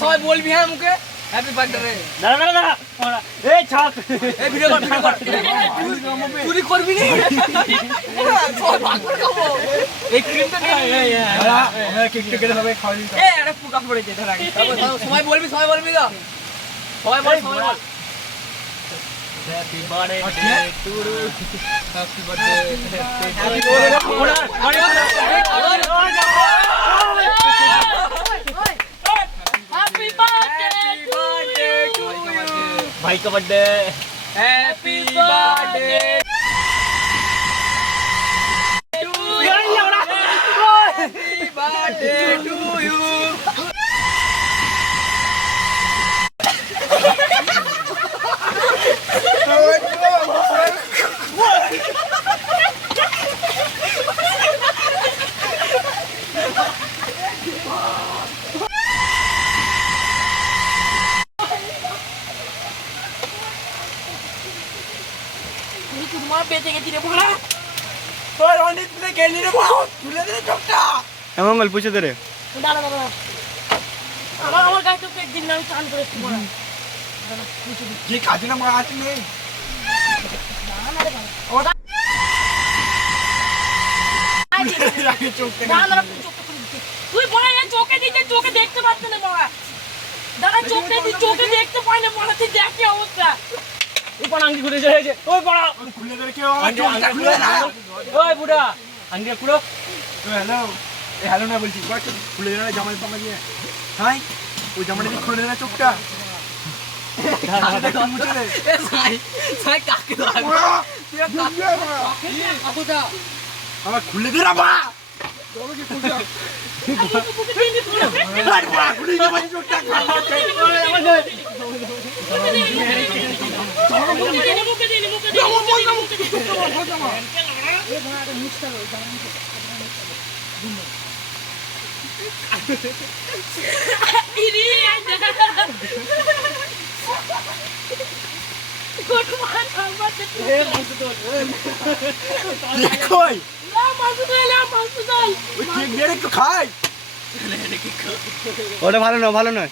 সবাই বলবি হ্যাঁ মুখে হ্যাপি বার্থডে। এই ছাক এই ভিডিও কর চুরি করবি নি সবাই ভাগ করে খাবো। এই ক্রিমটা নে আমরা কেকটা কেটে সবাই খাওয়া দিই। এই একটা পুকা পড়েছে ধর আগে সবাই বলবি তো সবাই বল happy birthday to you happy birthday happy birthday to you भाई का birthday happy birthday to you happy birthday to you বেঁচে গেছি রে ভোলা তোর অনেক তুলে গেলি রে বাবা তুলে দে চোখটা এমন গল্প পুছে দে রে দাঁড়া আমার গায়ে তো একদিন আমি চান করেছি ভোলা কি কাজে না মা আছে নেই দাঁড়া রে বাবা তুই বড় চোখে দিতে চোখে দেখতে পাচ্ছ না বাবা দাঁড়া চোখে দেখতে পাই না মনে হচ্ছে দেখ কি অবস্থা উপর আঙ্গি খুলে যাচ্ছে ওই বড় খুলে দে কেউ আঙ্গি খুলে না ওই বুড়া আঙ্গি খুলো হ্যালো না বলছি খুলে দে না জামাই পামা দিয়ে হাই ওই জামাটা দিয়ে খুলে দে না চোখটা মুছে দে এ সাই কাকে দাও কাকুটা আমার খুলে দে রে বা চলো কি খুলছা খুলে দে ভাই চোখটা ওটা ভালো নয়